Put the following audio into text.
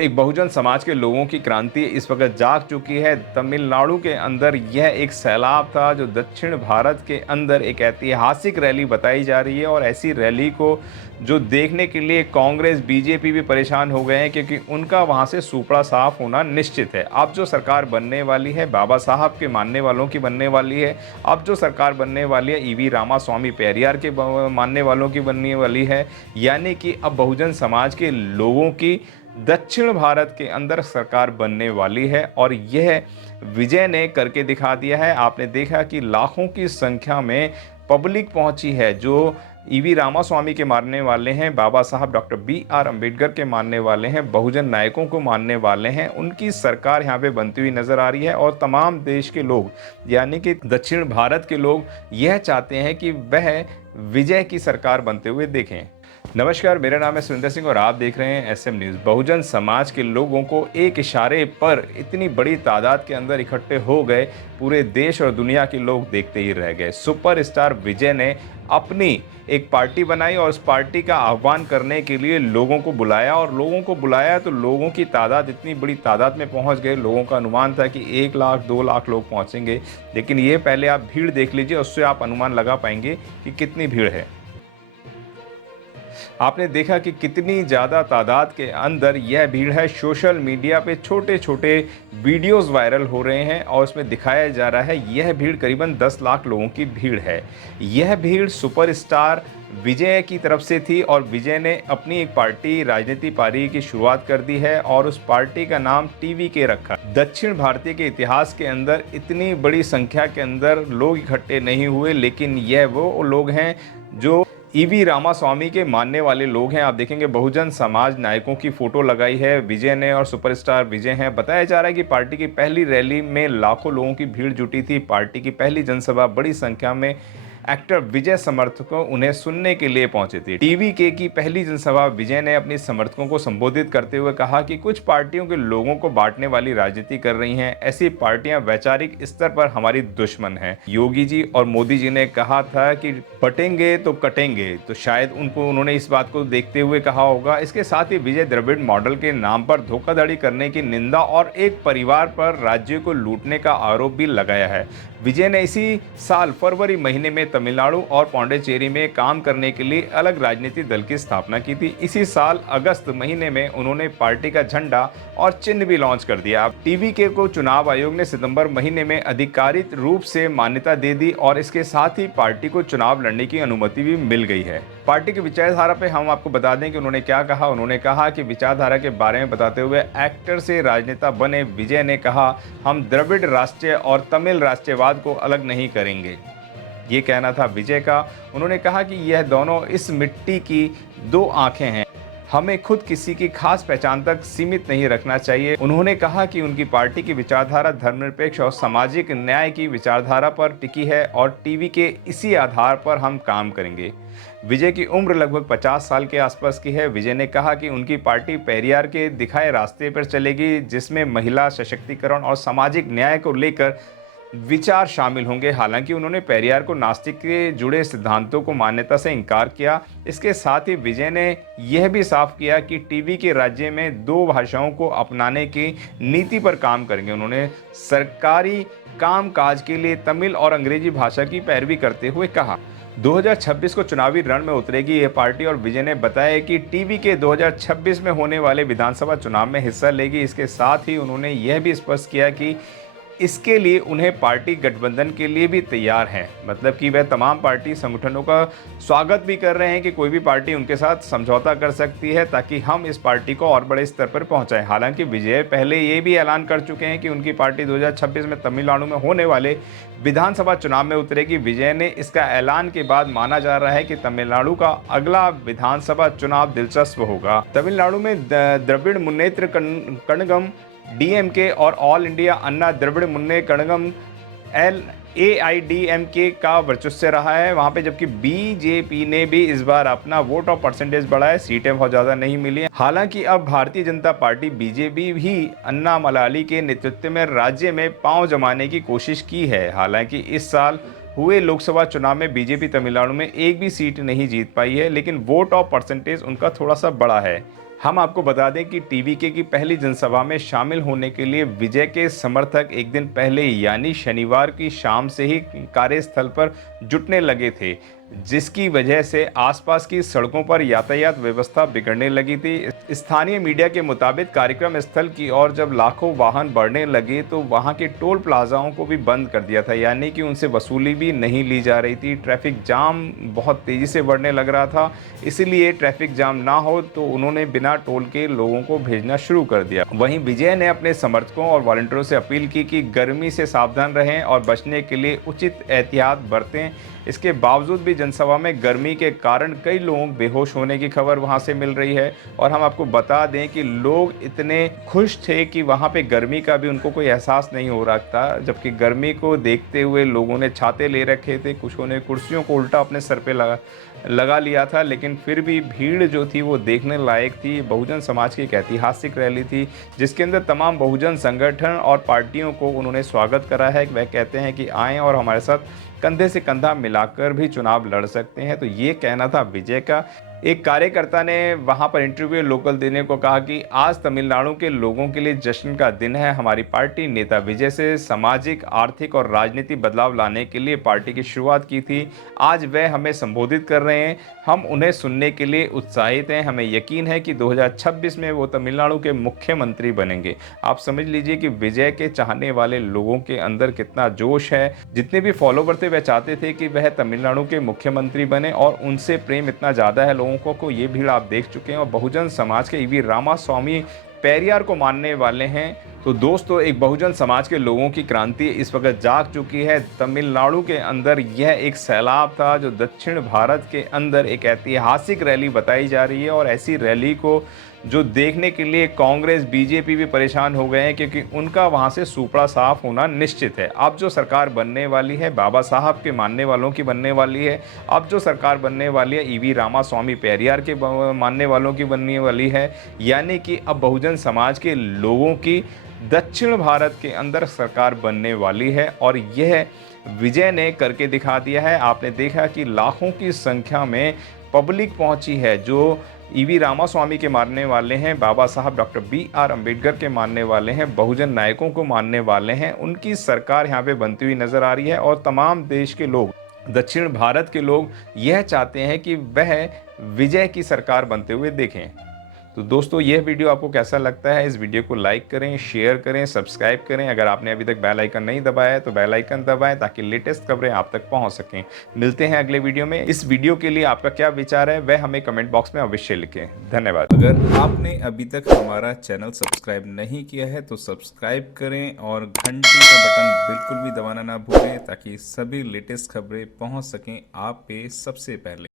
एक बहुजन समाज के लोगों की क्रांति इस वक्त जाग चुकी है। तमिलनाडु के अंदर यह एक सैलाब था जो दक्षिण भारत के अंदर एक ऐतिहासिक रैली बताई जा रही है, और ऐसी रैली को जो देखने के लिए कांग्रेस बीजेपी भी परेशान हो गए हैं, क्योंकि उनका वहां से सुपड़ा साफ होना निश्चित है। अब जो सरकार बनने वाली है बाबा साहब के मानने वालों की बनने वाली है। अब जो सरकार बनने वाली है ईवी रामास्वामी पेरियार के मानने वालों की बनने वाली है। यानी कि अब बहुजन समाज के लोगों की दक्षिण भारत के अंदर सरकार बनने वाली है, और यह विजय ने करके दिखा दिया है। आपने देखा कि लाखों की संख्या में पब्लिक पहुंची है जो ईवी रामास्वामी के मानने वाले हैं, बाबा साहब डॉक्टर BR अम्बेडकर के मानने वाले हैं, बहुजन नायकों को मानने वाले हैं। उनकी सरकार यहाँ पे बनती हुई नजर आ रही है, और तमाम देश के लोग यानी कि दक्षिण भारत के लोग यह चाहते हैं कि वह विजय की सरकार बनते हुए देखें। नमस्कार, मेरा नाम है सुरेंद्र सिंह और आप देख रहे हैं SM न्यूज़। बहुजन समाज के लोगों को एक इशारे पर इतनी बड़ी तादाद के अंदर इकट्ठे हो गए, पूरे देश और दुनिया के लोग देखते ही रह गए। सुपरस्टार विजय ने अपनी एक पार्टी बनाई और उस पार्टी का आह्वान करने के लिए लोगों को बुलाया, और लोगों को बुलाया तो लोगों की तादाद इतनी बड़ी तादाद में पहुंच गए। लोगों का अनुमान था कि 1 लाख 2 लाख लोग पहुंचेंगे, लेकिन ये पहले आप भीड़ देख लीजिए, उससे आप अनुमान लगा पाएंगे कि कितनी भीड़ है। आपने देखा कि कितनी ज़्यादा तादाद के अंदर यह भीड़ है। सोशल मीडिया पे छोटे छोटे वीडियोस वायरल हो रहे हैं और उसमें दिखाया जा रहा है यह भीड़ करीबन 10 लाख लोगों की भीड़ है। यह भीड़ सुपरस्टार विजय की तरफ से थी, और विजय ने अपनी एक पार्टी राजनीति पारी की शुरुआत कर दी है, और उस पार्टी का नाम TVK रखा। दक्षिण भारतीय के इतिहास के अंदर इतनी बड़ी संख्या के अंदर लोग इकट्ठे नहीं हुए, लेकिन यह वो लोग हैं जो ईवी रामास्वामी के मानने वाले लोग हैं। आप देखेंगे बहुजन समाज नायकों की फोटो लगाई है विजय ने, और सुपरस्टार विजय हैं। बताया जा रहा है कि पार्टी की पहली रैली में लाखों लोगों की भीड़ जुटी थी। पार्टी की पहली जनसभा बड़ी संख्या में एक्टर विजय समर्थकों उन्हें सुनने के लिए पहुंचे थे। TVK की पहली जनसभा विजय ने अपने समर्थकों को संबोधित करते हुए कहा कि कुछ पार्टियों के लोगों को बांटने वाली राजनीति कर रही हैं। ऐसी पार्टियां वैचारिक स्तर पर हमारी दुश्मन हैं। योगी जी और मोदी जी ने कहा था कि बटेंगे तो कटेंगे, तो शायद उन्होंने इस बात को देखते हुए कहा होगा। इसके साथ ही विजय द्रविड़ मॉडल के नाम पर धोखाधड़ी करने की निंदा और एक परिवार पर राज्य को लूटने का आरोप भी लगाया है। विजय ने इसी साल फरवरी महीने में तमिलनाडु और पौंडीचेरी में काम करने के लिए अलग राजनीतिक दल की स्थापना की थी। इसी साल अगस्त महीने में उन्होंने पार्टी का झंडा और चिन्ह भी लॉन्च कर दिया। TVK को चुनाव आयोग ने सितंबर महीने में आधिकारिक रूप से मान्यता दे दी, और इसके साथ ही पार्टी को चुनाव लड़ने की अनुमति भी मिल गई है। पार्टी की विचारधारा पे हम आपको बता दें कि उन्होंने क्या कहा। उन्होंने कहा कि विचारधारा के बारे में बताते हुए एक्टर से राजनेता बने विजय ने कहा, हम द्रविड़ राष्ट्रीय और तमिल राष्ट्रीयवाद को अलग नहीं करेंगे। ये कहना था विजय का। उन्होंने कहा कि यह दोनों इस मिट्टी की दो आंखें हैं, हमें खुद किसी की खास पहचान तक सीमित नहीं रखना चाहिए। उन्होंने कहा कि उनकी पार्टी की विचारधारा धर्मनिरपेक्ष और सामाजिक न्याय की विचारधारा पर टिकी है, और TVK इसी आधार पर हम काम करेंगे। विजय की उम्र लगभग 50 साल के आसपास की है। विजय ने कहा कि उनकी पार्टी पेरियार के दिखाए रास्ते पर चलेगी, जिसमें महिला सशक्तिकरण और सामाजिक न्याय को लेकर विचार शामिल होंगे। हालांकि उन्होंने पेरियार को नास्तिक के जुड़े सिद्धांतों को मान्यता से इनकार किया। इसके साथ ही विजय ने यह भी साफ किया कि TVK राज्य में 2 भाषाओं को अपनाने की नीति पर काम करेंगे। उन्होंने सरकारी कामकाज के लिए तमिल और अंग्रेजी भाषा की पैरवी करते हुए कहा। 2026 को चुनावी रण में उतरेगी यह पार्टी, और विजय ने बताया कि TVK 2026 में होने वाले विधानसभा चुनाव में हिस्सा लेगी। इसके साथ ही उन्होंने यह भी स्पष्ट किया कि इसके लिए उन्हें पार्टी गठबंधन के लिए भी तैयार हैं। मतलब कि वह तमाम पार्टी संगठनों का स्वागत भी कर रहे हैं कि कोई भी पार्टी उनके साथ समझौता कर सकती है, ताकि हम इस पार्टी को और बड़े स्तर पर पहुंचाएं। हालांकि विजय पहले ये भी ऐलान कर चुके हैं कि उनकी पार्टी 2026 में तमिलनाडु में होने वाले विधानसभा चुनाव में उतरेगी। विजय ने इसका ऐलान के बाद माना जा रहा है कि तमिलनाडु का अगला विधानसभा चुनाव दिलचस्प होगा। तमिलनाडु में द्रविड़ मुन्नेत्र कड़गम DMK और ऑल इंडिया अन्ना द्रविड़ मुन्ने कड़गम AIDMK का वर्चस्व रहा है वहां पे, जबकि BJP ने भी इस बार अपना वोट ऑफ परसेंटेज बढ़ाया। सीटें बहुत ज़्यादा नहीं मिली। हालांकि अब भारतीय जनता पार्टी BJP भी अन्ना मलाली के नेतृत्व में राज्य में पांव जमाने की कोशिश की है। हालांकि इस साल हुए लोकसभा चुनाव में BJP तमिलनाडु में एक भी सीट नहीं जीत पाई है, लेकिन वोट ऑफ परसेंटेज उनका थोड़ा सा बड़ा है। हम आपको बता दें कि टीवीके की पहली जनसभा में शामिल होने के लिए विजय के समर्थक एक दिन पहले यानी शनिवार की शाम से ही कार्यस्थल पर जुटने लगे थे, जिसकी वजह से आसपास की सड़कों पर यातायात व्यवस्था बिगड़ने लगी थी। स्थानीय मीडिया के मुताबिक कार्यक्रम स्थल की ओर जब लाखों वाहन बढ़ने लगे तो वहां के टोल प्लाजाओं को भी बंद कर दिया था, यानी कि उनसे वसूली भी नहीं ली जा रही थी। ट्रैफिक जाम बहुत तेज़ी से बढ़ने लग रहा था, इसलिए ट्रैफिक जाम ना हो तो उन्होंने बिना टोल के लोगों को भेजना शुरू कर दिया। वहीं विजय ने अपने समर्थकों और वॉलंटियरों से अपील की कि गर्मी से सावधान रहें और बचने के लिए उचित एहतियात बरतें। इसके बावजूद भी जनसभा में गर्मी के कारण कई लोगों बेहोश होने की खबर वहां से मिल रही है। और हम आपको बता दें कि लोग इतने खुश थे कि वहां पे गर्मी का भी उनको कोई एहसास नहीं हो रहा था, जबकि गर्मी को देखते हुए लोगों ने छाते ले रखे थे, कुछों ने कुर्सियों को उल्टा अपने सर पे लगा लिया था, लेकिन फिर भी भीड़ जो थी वो देखने लायक थी। बहुजन समाज की एक ऐतिहासिक रैली थी जिसके अंदर तमाम बहुजन संगठन और पार्टियों को उन्होंने स्वागत करा है। वह कहते हैं कि आएँ और हमारे साथ कंधे से कंधा मिलाकर भी चुनाव लड़ सकते हैं। तो ये कहना था विजय का। एक कार्यकर्ता ने वहां पर इंटरव्यू लोकल देने को कहा कि आज तमिलनाडु के लोगों के लिए जश्न का दिन है। हमारी पार्टी नेता विजय से सामाजिक, आर्थिक और राजनीतिक बदलाव लाने के लिए पार्टी की शुरुआत की थी। आज वह हमें संबोधित कर रहे हैं, हम उन्हें सुनने के लिए उत्साहित हैं। हमें यकीन है कि 2026 में वो तमिलनाडु के मुख्यमंत्री बनेंगे। आप समझ लीजिए कि विजय के चाहने वाले लोगों के अंदर कितना जोश है। जितने भी फॉलोवर थे वह चाहते थे कि वह तमिलनाडु के मुख्यमंत्री बने और उनसे प्रेम इतना ज़्यादा है लोगों को ये भीड़ आप देख चुके हैं। और बहुजन समाज के ईवी रामास्वामी पेरियार को मानने वाले हैं। तो दोस्तों, एक बहुजन समाज के लोगों की क्रांति इस वक्त जाग चुकी है। तमिलनाडु के अंदर यह एक सैलाब था जो दक्षिण भारत के अंदर एक ऐतिहासिक रैली बताई जा रही है। और ऐसी रैली को जो देखने के लिए कांग्रेस, बीजेपी भी परेशान हो गए हैं, क्योंकि उनका वहां से सुपड़ा साफ होना निश्चित है। अब जो सरकार बनने वाली है बाबा साहब के मानने वालों की बनने वाली है। अब जो सरकार बनने वाली है ईवी रामास्वामी पेरियार के मानने वालों की बनने वाली है। यानी कि अब बहुजन समाज के लोगों की दक्षिण भारत के अंदर सरकार बनने वाली है। और यह विजय ने करके दिखा दिया है। आपने देखा कि लाखों की संख्या में पब्लिक पहुंची है जो ईवी रामास्वामी के मानने वाले हैं, बाबा साहब डॉक्टर BR अम्बेडकर के मानने वाले हैं, बहुजन नायकों को मानने वाले हैं। उनकी सरकार यहाँ पे बनती हुई नजर आ रही है। और तमाम देश के लोग, दक्षिण भारत के लोग यह चाहते हैं कि वह विजय की सरकार बनते हुए देखें। तो दोस्तों, यह वीडियो आपको कैसा लगता है? इस वीडियो को लाइक करें, शेयर करें, सब्सक्राइब करें। अगर आपने अभी तक बेल आइकन नहीं दबाया है तो बेल आइकन दबाएं ताकि लेटेस्ट खबरें आप तक पहुंच सकें। मिलते हैं अगले वीडियो में। इस वीडियो के लिए आपका क्या विचार है वह हमें कमेंट बॉक्स में अवश्य लिखें। धन्यवाद। अगर आपने अभी तक हमारा चैनल सब्सक्राइब नहीं किया है तो सब्सक्राइब करें और घंटी का बटन बिल्कुल भी दबाना ना भूलें ताकि सभी लेटेस्ट खबरें पहुंच सकें आप पे सबसे पहले।